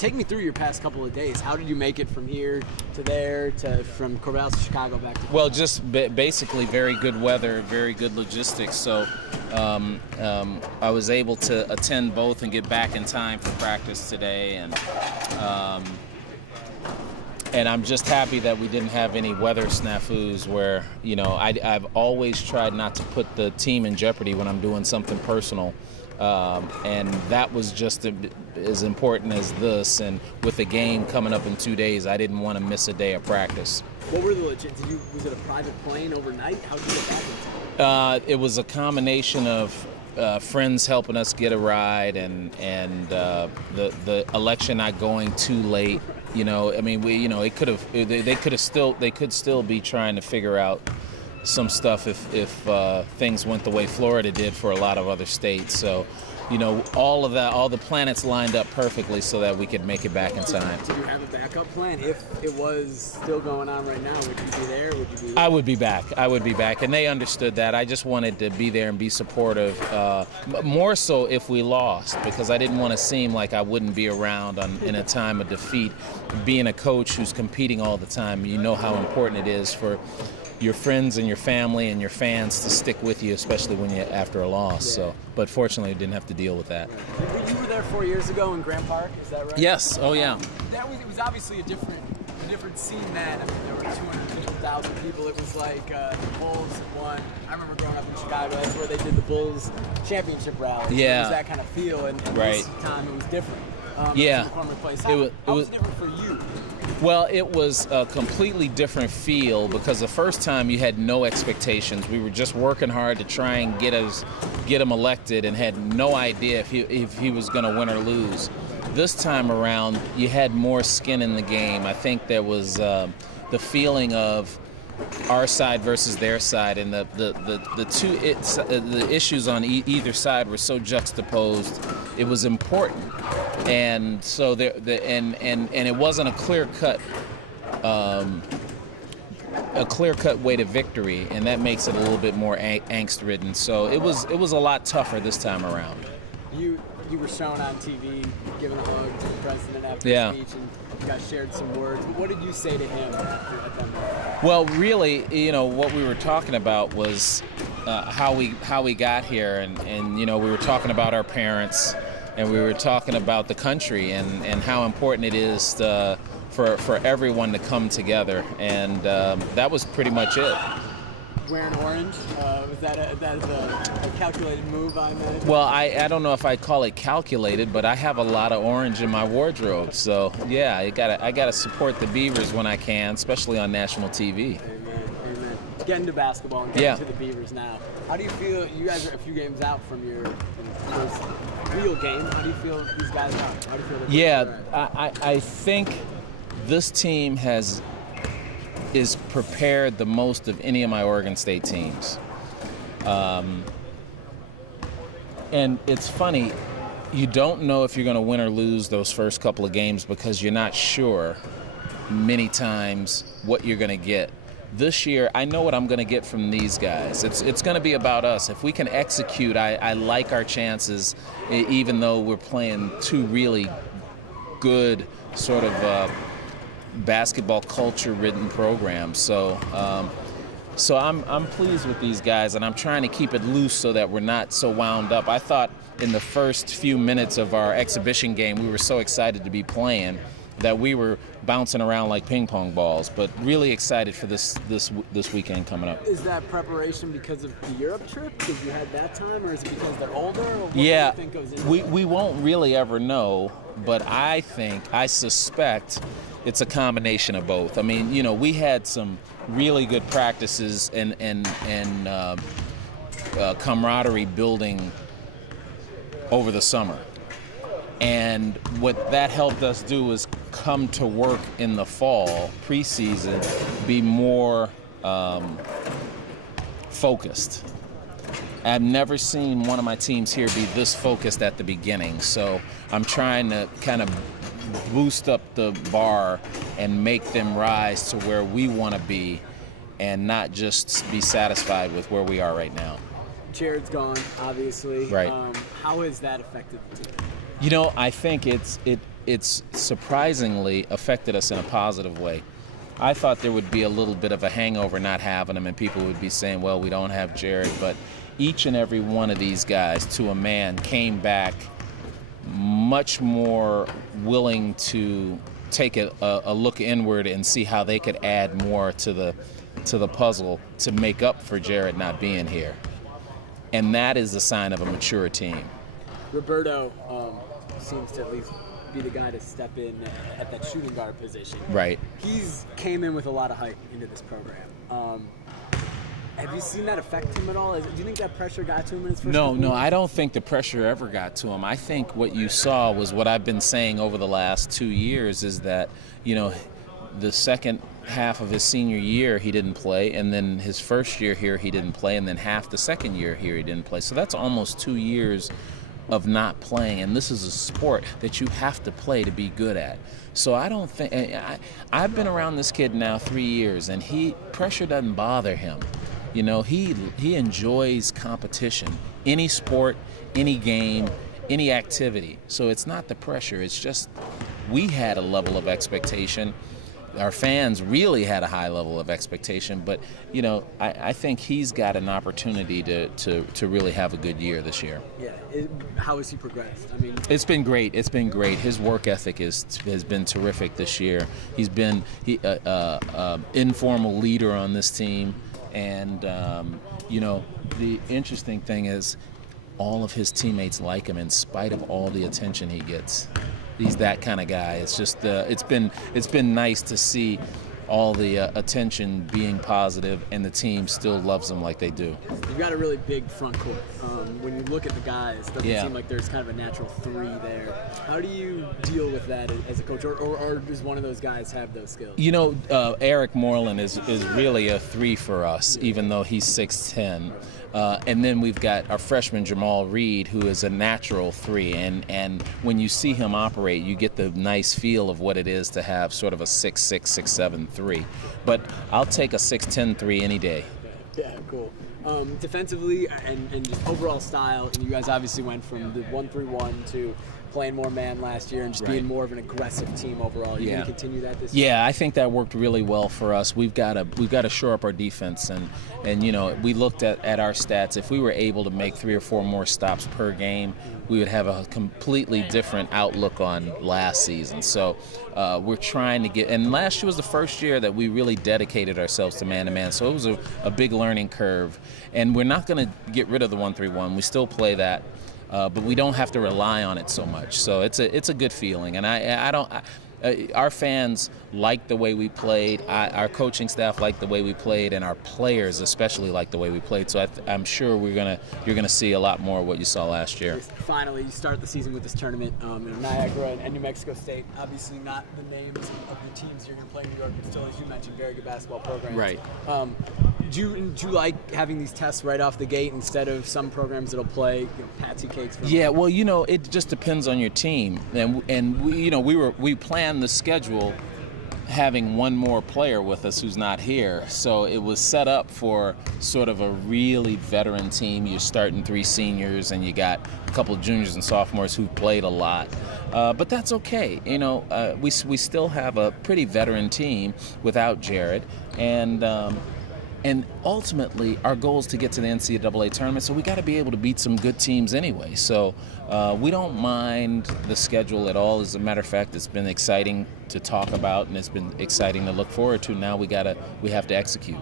take me through your past couple of days. How did you make it from here to there, from Corvallis to Chicago back to? Well, just basically very good weather, very good logistics. So I was able to attend both and get back in time for practice today, and I'm just happy that we didn't have any weather snafus where, I've always tried not to put the team in jeopardy when I'm doing something personal. And that was just as important as this. And with the game coming up in 2 days, I didn't want to miss a day of practice. What were the logistics? Was it a private plane overnight? How did you get back in time? It was a combination of friends helping us get a ride, and the election not going too late. It could have. They could still be trying to figure out some stuff if things went the way Florida did for a lot of other states. So, all of that, all the planets lined up perfectly so that we could make it back in time. Did you have a backup plan? If it was still going on right now, would you be there? Would you be there? I would be back. And they understood that. I just wanted to be there and be supportive, more so if we lost, because I didn't want to seem like I wouldn't be around in a time of defeat. Being a coach who's competing all the time, you know how important it is for your friends and your family and your fans to stick with you, especially when you're after a loss. Yeah. So, but fortunately, we didn't have to deal with that. You were there 4 years ago in Grant Park, is that right? Yes. Oh, yeah. It was obviously a different scene then. I mean, there were 250,000 people. It was like the Bulls had won. I remember growing up in Chicago. That's where they did the Bulls championship rally. Yeah. So it was that kind of feel, and right. This time it was different. Yeah. Former place. How was it different for you? Well, it was a completely different feel because the first time you had no expectations. We were just working hard to try and get him elected, and had no idea if he was going to win or lose. This time around, you had more skin in the game. I think there was the feeling of our side versus their side, and the issues on either side were so juxtaposed. It was important, and so and it wasn't a clear cut way to victory, and that makes it a little bit more angst ridden. So it was a lot tougher this time around. You were shown on TV giving a hug to the president after Yeah. the speech, and you guys shared some words. What did you say to him at that moment? Well, really, what we were talking about was how we got here, and we were talking about our parents, and we were talking about the country, and how important it is for everyone to come together, and that was pretty much it. Wearing orange, was that a calculated move on that? Well, I don't know if I'd call it calculated, but I have a lot of orange in my wardrobe. So yeah, I gotta support the Beavers when I can, especially on national TV. Amen. Getting to basketball and getting to the Beavers now. How do you feel? You guys are a few games out from your first real game. How do you feel these guys are? How do you feel? Yeah, I think this team is prepared the most of any of my Oregon State teams. And it's funny, you don't know if you're going to win or lose those first couple of games because you're not sure many times what you're going to get. This year, I know what I'm going to get from these guys. It's going to be about us. If we can execute, I like our chances, even though we're playing two really good sort of basketball culture-ridden programs. So I'm pleased with these guys, and I'm trying to keep it loose so that we're not so wound up. I thought in the first few minutes of our exhibition game, we were so excited to be playing that we were bouncing around like ping pong balls, but really excited for this weekend coming up. Is that preparation because of the Europe trip? Because you had that time, or is it because they're older? Or what do you think goes into it? We won't really ever know, but I suspect it's a combination of both. I mean, we had some really good practices and camaraderie building over the summer. And what that helped us do was come to work in the fall, preseason, be more focused. I've never seen one of my teams here be this focused at the beginning. So I'm trying to kind of boost up the bar and make them rise to where we want to be and not just be satisfied with where we are right now. Jared's gone, obviously. Right. How has that affected the team? I think it it's surprisingly affected us in a positive way. I thought there would be a little bit of a hangover not having him, and people would be saying, well, we don't have Jared. But each and every one of these guys, to a man, came back much more willing to take a look inward and see how they could add more to the puzzle to make up for Jared not being here. And that is a sign of a mature team. Roberto seems to at least be the guy to step in at that shooting guard position. Right. He's came in with a lot of hype into this program. Have you seen that affect him at all? Do you think that pressure got to him in his first No, weeks? I don't think the pressure ever got to him. I think what you saw was what I've been saying over the last 2 years is that, the second half of his senior year he didn't play, and then his first year here he didn't play, and then half the second year here he didn't play. So that's almost 2 years of not playing, and this is a sport that you have to play to be good at. So I don't think I've been around this kid now 3 years, and pressure doesn't bother him. He enjoys competition, any sport, any game, any activity. So it's not the pressure. It's just we had a level of expectation. Our fans really had a high level of expectation, but I think he's got an opportunity to really have a good year this year. Yeah, how has he progressed? It's been great. It's been great. His work ethic has been terrific this year. He's been informal leader on this team, and the interesting thing is all of his teammates like him in spite of all the attention he gets. He's that kind of guy. It's just it's been nice to see all the attention being positive, and the team still loves him like they do. You've got a really big front court. When you look at the guys, it doesn't seem like there's kind of a natural three there. How do you deal with that as a coach, or does one of those guys have those skills? Eric Moreland is really a three for us, even though he's 6'10". And then we've got our freshman Jamal Reed, who is a natural three, and when you see him operate, you get the nice feel of what it is to have sort of a 6'6", 6'7" three. But I'll take a 6'10" three any day. Yeah, cool. Defensively and just overall style, and you guys obviously went from the 1-3-1 to playing more man last year and just being more of an aggressive team overall. Are you going to continue that this year? Yeah, I think that worked really well for us. We've got to shore up our defense, and we looked at our stats. If we were able to make 3 or 4 more stops per game, we would have a completely different outlook on last season. So we're trying to get, and last year was the first year that we really dedicated ourselves to man-to-man, so it was a big learning curve. And we're not going to get rid of the 1-3-1. We still play that. But we don't have to rely on it so much. So it's a good feeling, and our fans liked the way we played. Our coaching staff liked the way we played, and our players especially liked the way we played. So I'm sure you're gonna see a lot more of what you saw last year. Finally, you start the season with this tournament in Niagara and New Mexico State. Obviously, not the names of the teams you're gonna play in New York, but still, as you mentioned, very good basketball programs. Right. Do you like having these tests right off the gate instead of some programs that'll play patsy cakes? Yeah, well, it just depends on your team, and we planned the schedule having one more player with us who's not here, so it was set up for sort of a really veteran team. You're starting 3 seniors, and you got a couple of juniors and sophomores who played a lot, but that's okay. We still have a pretty veteran team without Jared, and ultimately, our goal is to get to the NCAA tournament, so we got to be able to beat some good teams anyway. So we don't mind the schedule at all. As a matter of fact, it's been exciting to talk about, and it's been exciting to look forward to. Now we have to execute.